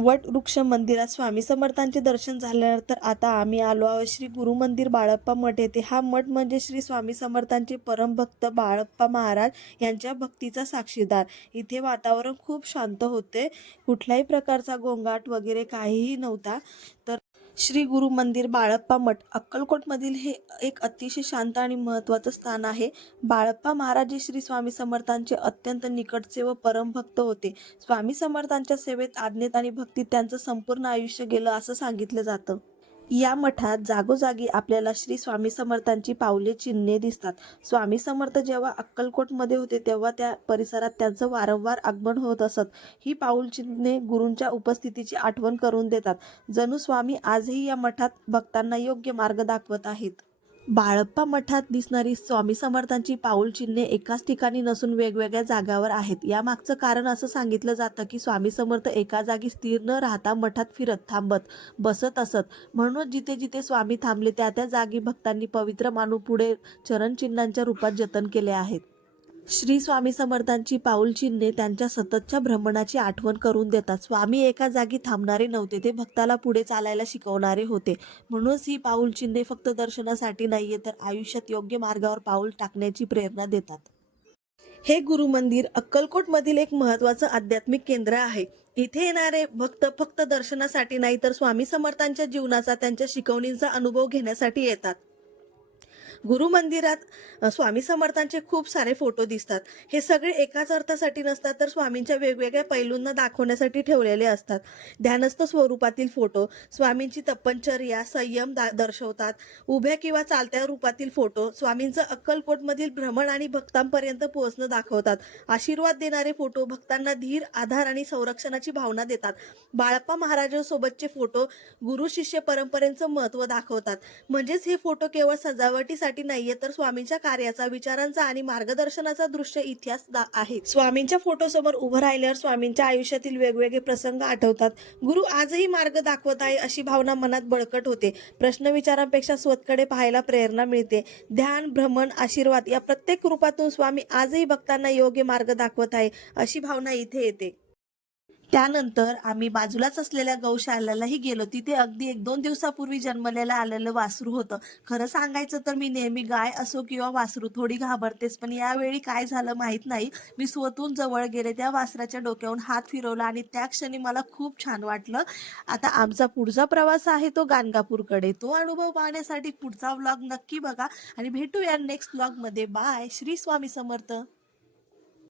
वट वृक्ष मंदिरात स्वामी समर्थांचे दर्शन झाल्यानंतर आता आम्ही आलो आहोत श्री गुरु मंदिर बाळप्पा मठ येथे। हा मठ म्हणजे श्री स्वामी समर्थांचे परमभक्त बाळप्पा महाराज यांच्या भक्तीचा साक्षीदार। इथे वातावरण खूप शांत होते, कुठल्याही प्रकारचा गोंगाट वगैरे काहीही नव्हता। तर श्री गुरु मंदिर बाळप्पा मठ अक्कलकोटमधील हे एक अतिशय शांत आणि महत्त्वाचं स्थान आहे। बाळप्पा महाराज हे श्री स्वामी समर्थांचे अत्यंत निकटचे व परमभक्त होते। स्वामी समर्थांच्या सेवेत, आज्ञेत आणि भक्तीत त्यांचं संपूर्ण आयुष्य गेलं असं सांगितलं जातं। या मठात जागोजागी आपल्याला श्री स्वामी समर्थांची पावले चिन्हे दिसतात। स्वामी समर्थ जेव्हा अक्कलकोटमध्ये होते तेव्हा त्या परिसरात त्यांचं वारंवार आगमन होत असत। ही पाऊल चिन्हे गुरूंच्या उपस्थितीची आठवण करून देतात, जणू स्वामी आजही या मठात भक्तांना योग्य मार्ग दाखवत आहेत। बाळप्पा मठात दिसणारी स्वामी समर्थांची पाऊल चिन्हे एकाच ठिकाणी नसून वेगवेगळ्या जागावर आहेत। यामागचं कारण असं सांगितलं जातं की स्वामी समर्थ एका जागी स्थिर न राहता मठात फिरत, थांबत, बसत असत। म्हणून जिथे जिथे स्वामी थांबले त्या त्या जागी भक्तांनी पवित्र मानून पुढे चरणचिन्हांच्या रूपात जतन केले आहेत। श्री स्वामी समर्थांची पाऊल चिन्हे त्यांच्या सततच्या भ्रमणाची आठवण करून देतात। स्वामी एका जागी थांबणारे नव्हते, ते भक्ताला पुढे चालायला शिकवणारे होते। म्हणूनच ही पाऊल चिन्हे फक्त दर्शनासाठी नाहीये, तर आयुष्यात योग्य मार्गावर पाऊल टाकण्याची प्रेरणा देतात। हे गुरु मंदिर अक्कलकोटमधील एक महत्त्वाचं आध्यात्मिक केंद्र आहे। इथे येणारे भक्त फक्त दर्शनासाठी नाही, तर स्वामी समर्थांच्या जीवनाचा, त्यांच्या शिकवणींचा अनुभव घेण्यासाठी येतात। गुरु मंदिरात स्वामी समर्थांचे खूप सारे फोटो दिसतात। हे सगळे एकाच अर्थासाठी नसतात, तर स्वामींच्या वेगवेगळ्या पैलूंना दाखवण्यासाठी ठेवलेले असतात। ध्यानस्थ स्वरूपातील फोटो स्वामींची तपश्चर्या, संयम दर्शवतात। उभ्या किंवा चालत्या रूपातील फोटो स्वामींचं अक्कलकोटमधील भ्रमण आणि भक्तांपर्यंत पोहोचणं दाखवतात। आशीर्वाद देणारे फोटो भक्तांना धीर, आधार आणि संरक्षणाची भावना देतात। बाळप्पा महाराजांसोबतचे फोटो गुरु शिष्य परंपरेचं महत्त्व दाखवतात। म्हणजेच हे फोटो केवळ सजावटीसाठी नाहीये, तर स्वामींच्या कार्याचा, विचारांचा आणि मार्गदर्शनाचा दृश्य इतिहास आहे। स्वामींच्या फोटो समोर उभं राहिल्यावर स्वामींच्या आयुष्यातील वेगवेगळे प्रसंग आठवतात। गुरु आजही मार्ग दाखवत आहे अशी भावना मनात बळकट होते। प्रश्न विचारांपेक्षा स्वतःकडे पाहायला प्रेरणा मिळते। ध्यान, भ्रमण, आशीर्वाद या प्रत्येक रूपातून स्वामी आजही भक्तांना योग्य मार्ग दाखवत आहे अशी भावना इथे येते। त्यानंतर आम्ही बाजूलाच असलेल्या गौशालालाही गेलो। तिथे अगदी 1-2 दिवसापूर्वी जन्मलेलं आलेलं वासरू होतं। खरं सांगायचं तर मी नेहमी गाय असो किंवा वासरू थोडी घाबरतेच, पण यावेळी काय झालं माहीत नाही, मी स्वतःहून जवळ गेले, त्या वासराच्या डोक्यावरून हात फिरवला आणि त्या क्षणी मला खूप छान वाटलं। आता आमचा पुढचा प्रवास आहे तो गाणगापूरकडे। तो अनुभव पाहण्यासाठी पुढचा व्लॉग नक्की बघा आणि भेटूया नेक्स्ट व्लॉगमध्ये। बाय. श्री स्वामी समर्थ.